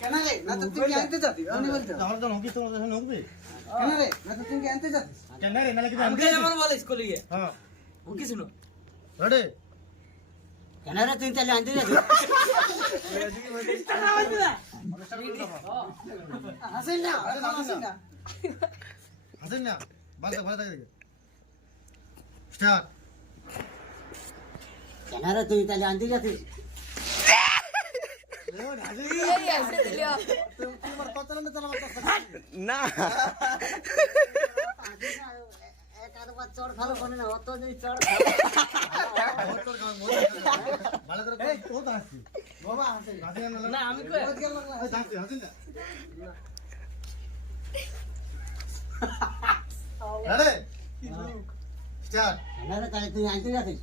কেন রে? না তো তুই কি আনতে যাবি? আমি বলতে? আমার তো নকি তোমার কাছে নকবে কেন রে? না তো তুই আনতে যাবি? কেন রে? নালে কি আমাকে যেমন বলে স্কুলে গিয়ে। হ্যাঁ। ও কি শুনো। রেডি? কেন রে তুই তাহলে আনতে যাবি? হাসিন না আরে না। হাসেন না? ভালো ভালো থাকে স্টার্ট। কেন রে তুই তাহলে আনতে যাচ্ছিস তোমার কত না। তোমার কত না না স্টার্ট তাহলে তুই আনতে যাচ্ছিস?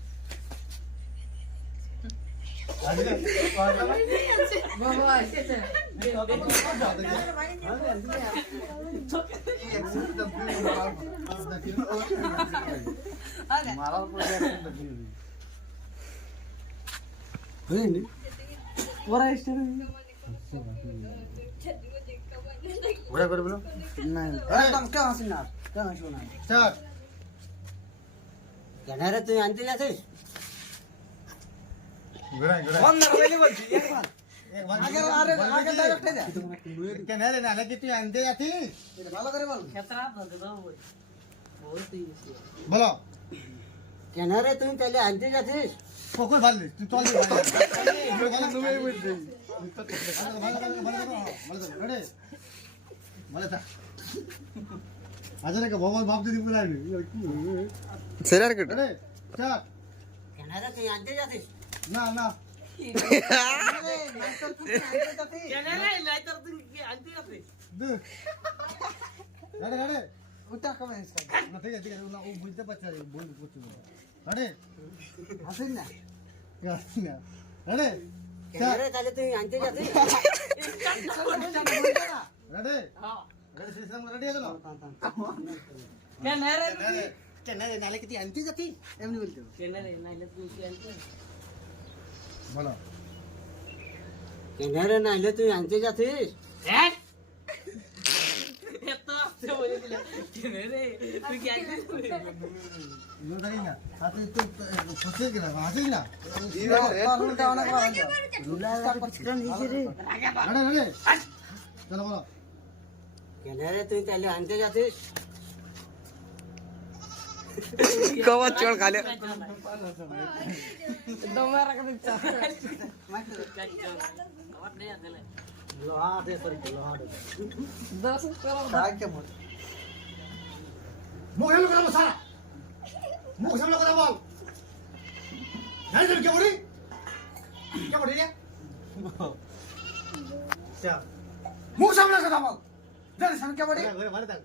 ওরা এসে ঘোরা করে বলো না একদম কেন হাসিন না কেন হাসিন না স্টার্ট কেন রে তুই আনতে যাচ্ছিস বল। বলো। কেন রে তুই তাহলে আনতে যাচ্ছিস কখন ভালো তুই চল ভালো তুমি বুঝছিস ভালো ভালো ভালো ভালো রেডি ভালো থাক আজ রে। ভগবান বাপ দিদি বলে আনি সেরার কেটে। কেন রে তুই আনতে যাচ্ছিস না না। বুঝতে পারছে না বল করছে রেডি। না? না। কেন রে তাহলে তুই আনতে না কেন রে নালে কি আনতে যাচ্ছিস এমনি বলতে বলো। কেন রে নাইলে তুই আনতে যাচ্ছিস ইউ জানি না সাথে তো ফসে গেল হাসিস না রুলটা অনেক ভালো রেডি রেডি চলো বলো কেন রে তুই তাহলে আনতে যাচ্ছিস কবার চড় খালে। লোহা দে সরি লোহা দে ভাগ্য মত মুখ সামনে করে বল। সারা মুখ সামনে করে বল জানি তুমি কে বলি? কে বলি রে? মুখ সামনে কথা বল। জানিস আমি কে বলি? ঘরে ঘরে থাক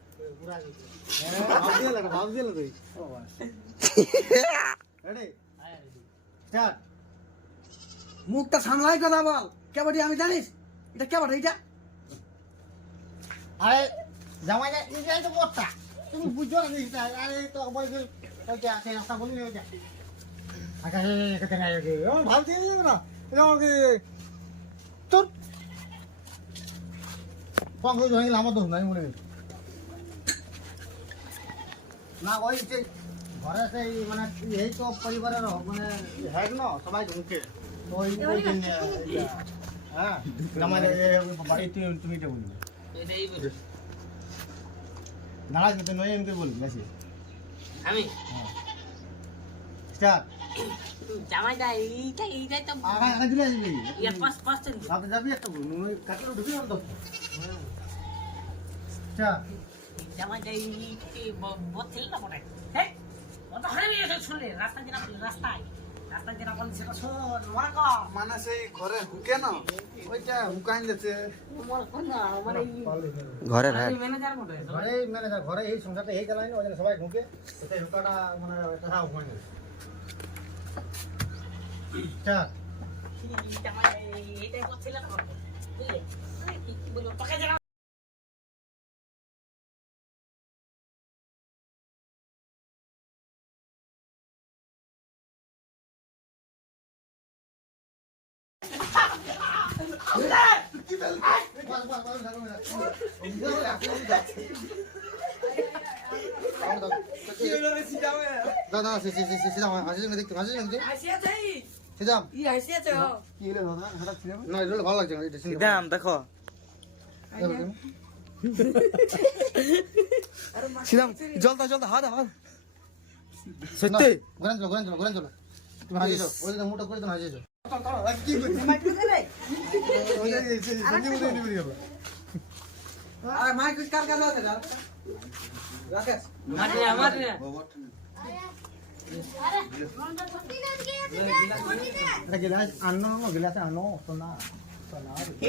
মুখটা সামলাই কথা বল। কে বলি আমি জানিস? এটা কে বলি এটা আরে, জামাই যাই তো বড়টা তুমি বুঝছ না জিনিসটা। আরে তো বলে ওই রাস্তা বলি ওই যে এই এই নাই ওই ও দিয়ে না তোর পঙ্গ হয়ে আমার দোষ নাই মনে হয়। না ওই যে ঘরে সেই মানে এই তো পরিবারের মানে হেড না সবাই ঢুকে। তো ওই হ্যাঁ বাড়ি। তুমি তুমি এটা বলবে। নারাজ কিন্তু নয় এমনি বলি বেশি আমি? স্টার্ট। জামাইটা এইটা এইটাই তো আগা আগা দিলে আসবি? ইয়ার পাঁচ পার্সেন্ট আপনি যাবি একটা বল কাটলো ঢুকে তো স্টার্ট। জামাইটা এই না হ্যাঁ অত হারে শুনলে রাস্তা যেটা রাস্তায় রাস্তা যেটা বলে সেটা শোন মনে কর। মানে সেই ঘরে হুকে না? ওইটা হুকাইন মনে মানে ঘরের হ্যাঁ। ম্যানেজার ঘরে মানে ঘরে এই সংসারটা এই চালাই ওই সবাই ঢুকে এতে ঢুকাটা মানে একটা সাহস হয় না এইটাই না বুঝলে? কি বলব? তোকে দাদা দাদা সে সে সে সে সিধা হাসি সঙ্গে দেখতে হাসি না এটা ভালো লাগছে দেখো সিদাম জলদা জলদা হাত হাত সত্যি ঘুরেন চলো ঘুরেন চলো ঘুরেন চলো তুমি হাসি যাও ওই মুটা করে তুমি হাসি যাও আরে মাইক কার কাছে আছে রাকেশ মারলে আমার রে গিলাস আনো গিলাস আনো সোনা কি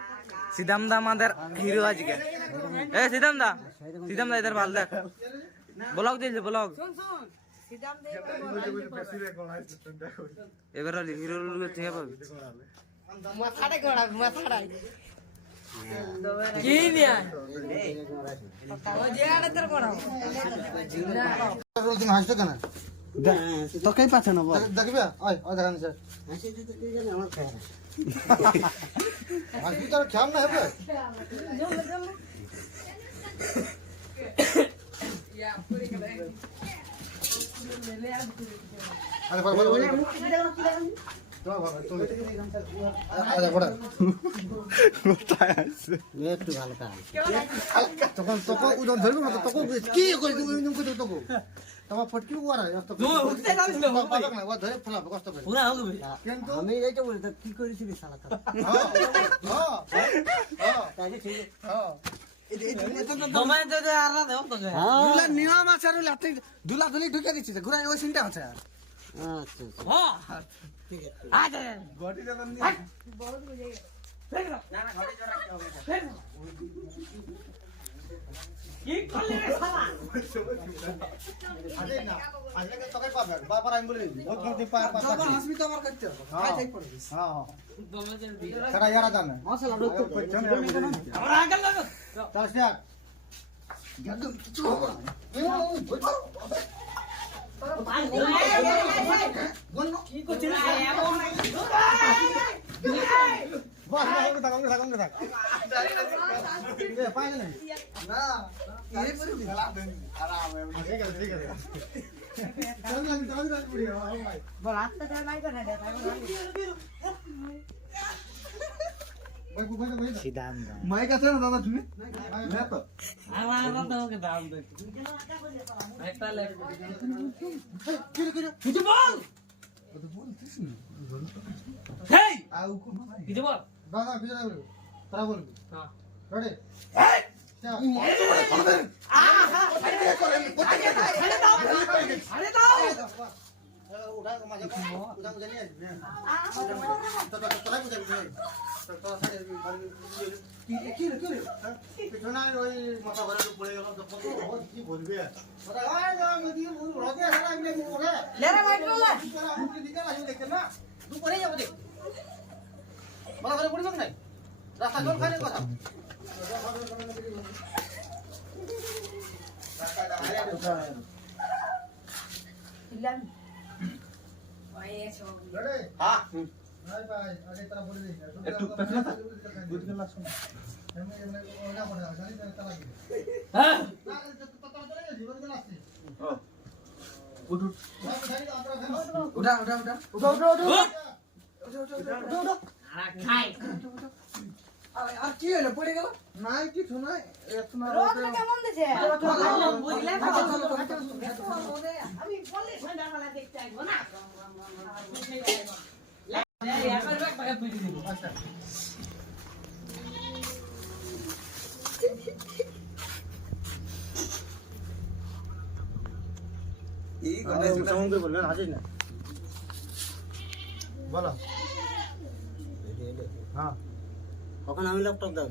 সিদাম দা আমাদের হিরো আজকে। এ সিদাম দা সিদাম দা ইধার ভালো দেখ। ব্লগ দিয়েছে ব্লগ। এবার হিরো থেকে পাবি কি নিয়া? তুমি হাসছো কেন? তোকেই পাচ্ছে না বল দেখবি? ওই ওই দেখান স্যার হাসবি তো আর জানি আমার খেয়াল আরে আরে তখন উদন ধরবি না হবে? কি তো তুমি উঠতে আমি এইটা বলি কি করেছিলি তো দুলা দুলি ঢুকে দিচ্ছে ঘুরাই ওই সিনটা আছে আচ্ছা হ্যাঁ ঠিক আছে আরে গটি যখন কি করলে রে শালা আরে না আজকে সকাল পাবে বারবার আমি বলে ওই কোন দিন পায় পায় হাসবি তো আমার করতে হবে হ্যাঁ। ঠিক পড়বি হ্যাঁ তোমায় যে সেটা ইয়ারা জানে মশলা রোজ তো আমরা আগে লাগো চল স্টার্ট একদম কিছু হবে না কি করছিস এমন বাস মাইক আছে না দাদা তুমি আরে দাও উঠা মাঝে উঠা উঠা নিয়ে আসবি তো তো তোরা বুঝা বুঝা তো সাথে কি কি রে কি রে পিছনে ওই মাথা ঘরে পড়ে গেল তো কত ও কি বলবে ওটা না নদী রোদে সারা এমনি করে লেরা মাইক বলা তোরা মুখে দিকে আসি দেখেন না তুই করে যাব দেখ মাথা ঘরে পড়বে না রাস্তা জল খানে কথা রেডি হ্যাঁ ভাই ভাই আগে তারা বলে দিই একটু পেছনে থাক। বুঝ গেল শুন এমনি এমনি ওটা পড়ে আছে জানি তারা তারা দিবে হ্যাঁ উঠা উঠা। উঠা উঠা উঠা। উঠা উঠ উঠা উঠা উঠা। আর কি হলো? পড়ে গেল? নাই কিছু নাই। বললেন হাজির না। বলো। হ্যাঁ। কখন আমি ল্যাপটপ দাও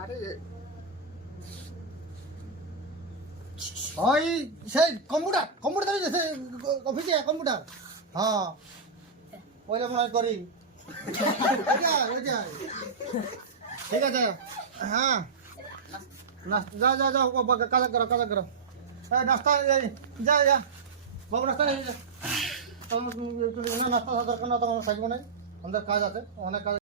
আরে ওই সেই কম্পিউটার কম্পিউটার যে অফিসে কম্পিউটার। হ্যাঁ ওইটা মনে করি। ঠিক আছে হ্যাঁ। যা যা যা কাজ করো কাজ করো নাস্তা যা যা বাবু নাস্তা উম, নাস্তা দরকার না তোমার সাইজ মনে আমাদের কাজ আছে অনেক কাজ